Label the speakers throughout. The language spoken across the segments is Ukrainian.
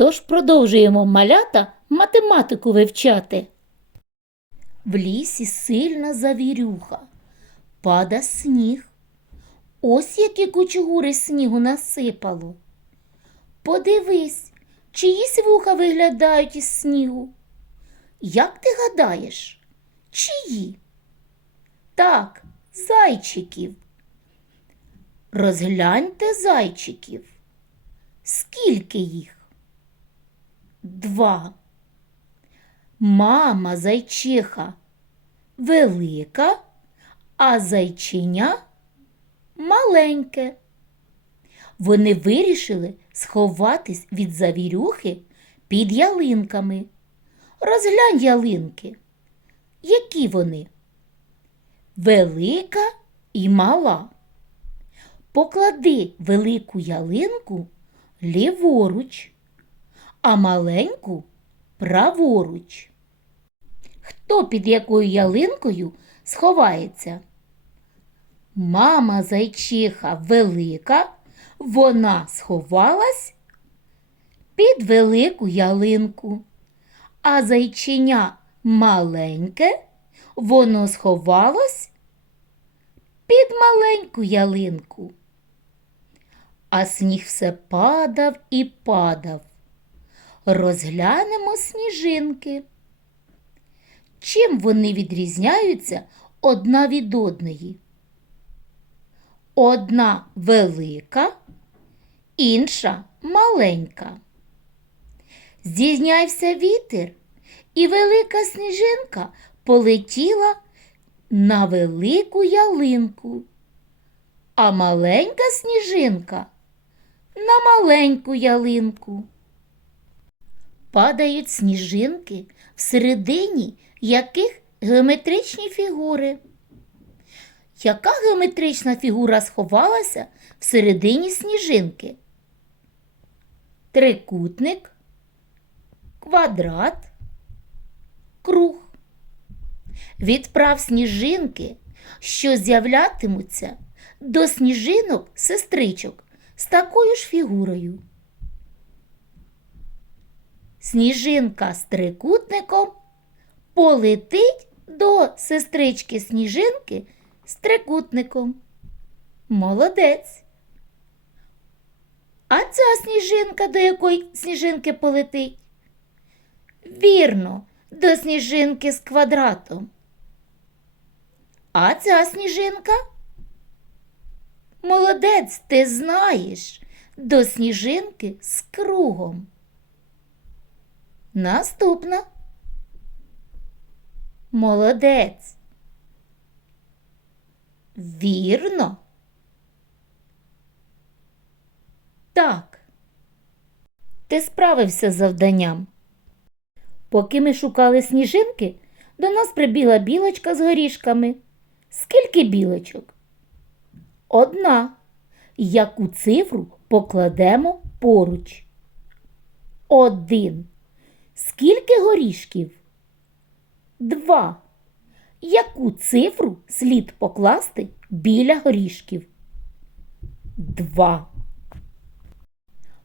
Speaker 1: Тож продовжуємо малята математику вивчати. В лісі сильна завірюха, пада сніг. Ось які кучугури снігу насипало. Подивись, чиїсь вуха виглядають із снігу. Як ти гадаєш, чиї? Так, зайчиків. Розгляньте зайчиків. Скільки їх? Два. Мама зайчиха велика, а зайчиня маленьке. Вони вирішили сховатись від завірюхи під ялинками. Розглянь ялинки. Які вони? Велика і мала. Поклади велику ялинку ліворуч, а маленьку праворуч. Хто під якою ялинкою сховається? Мама зайчиха велика, вона сховалась під велику ялинку, а зайчиня маленьке, воно сховалось під маленьку ялинку. А сніг все падав і падав. Розглянемо сніжинки. Чим вони відрізняються одна від одної? Одна велика, інша маленька. Здійнявся вітер, і велика сніжинка полетіла на велику ялинку, а маленька сніжинка на маленьку ялинку. Падають сніжинки всередині яких геометричні фігури. Яка геометрична фігура сховалася всередині сніжинки? Трикутник, квадрат, круг. Відправ сніжинки, що з'являтимуться до сніжинок сестричок з такою ж фігурою. Сніжинка з трикутником полетить до сестрички сніжинки з трикутником. Молодець. А ця сніжинка до якої сніжинки полетить? Вірно, до сніжинки з квадратом. А ця сніжинка? Молодець, ти знаєш, до сніжинки з кругом. Наступна. Молодець. Вірно. Так. Ти справився з завданням. Поки ми шукали сніжинки, до нас прибігла білочка з горішками. Скільки білочок? Одна. Яку цифру покладемо поруч? Один. Скільки горішків? Два. Яку цифру слід покласти біля горішків? Два.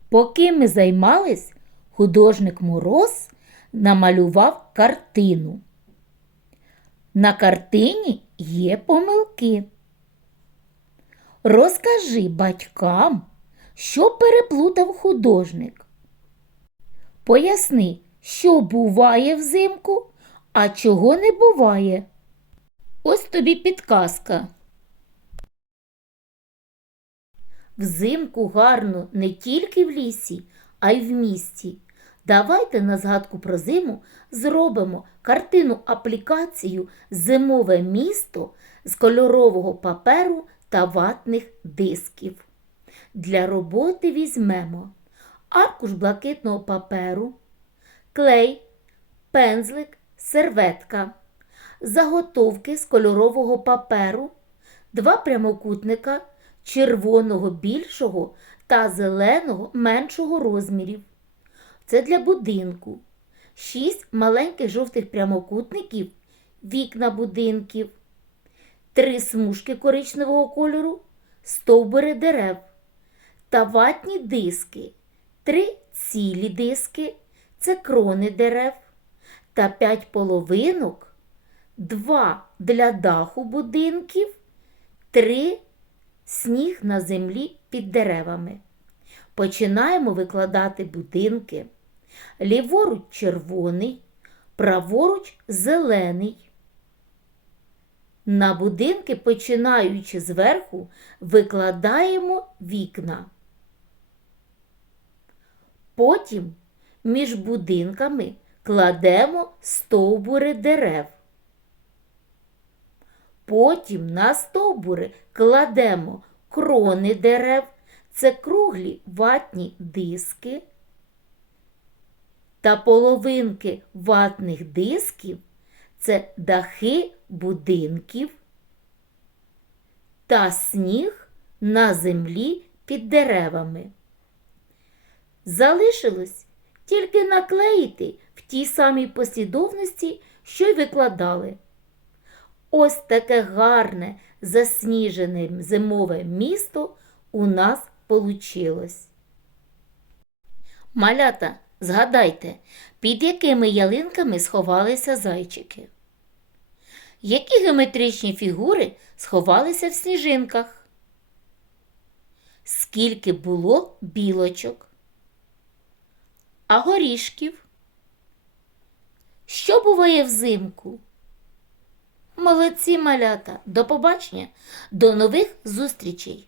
Speaker 1: Поки ми займались, художник Мороз намалював картину. На картині є помилки. Розкажи батькам, що переплутав художник. Поясни, що буває взимку, а чого не буває. Ось тобі підказка. Взимку гарно не тільки в лісі, а й в місті. Давайте на згадку про зиму зробимо картину аплікацію Зимове місто з кольорового паперу та ватних дисків. Для роботи візьмемо аркуш блакитного паперу, клей, пензлик, серветка, заготовки з кольорового паперу, два прямокутника червоного більшого та зеленого меншого розмірів. Це для будинку. Шість маленьких жовтих прямокутників, вікна будинків, три смужки коричневого кольору, стовбури дерев та ватні диски, три цілі диски це крони дерев, та 5 половинок, 2 для даху будинків, 3 сніг на землі під деревами. Починаємо викладати будинки. Ліворуч червоний, праворуч зелений. На будинки, починаючи зверху, викладаємо вікна. Потім між будинками кладемо стовбури дерев. Потім на стовбури кладемо крони дерев, це круглі ватні диски та половинки ватних дисків це дахи будинків та сніг на землі під деревами. Залишилось тільки наклеїти в тій самій послідовності, що й викладали. Ось таке гарне засніжене зимове місто у нас получилось. Малята, згадайте, під якими ялинками сховалися зайчики? Які геометричні фігури сховалися в сніжинках? Скільки було білочок? А горішків? Що буває взимку? Молодці малята! До побачення, до нових зустрічей!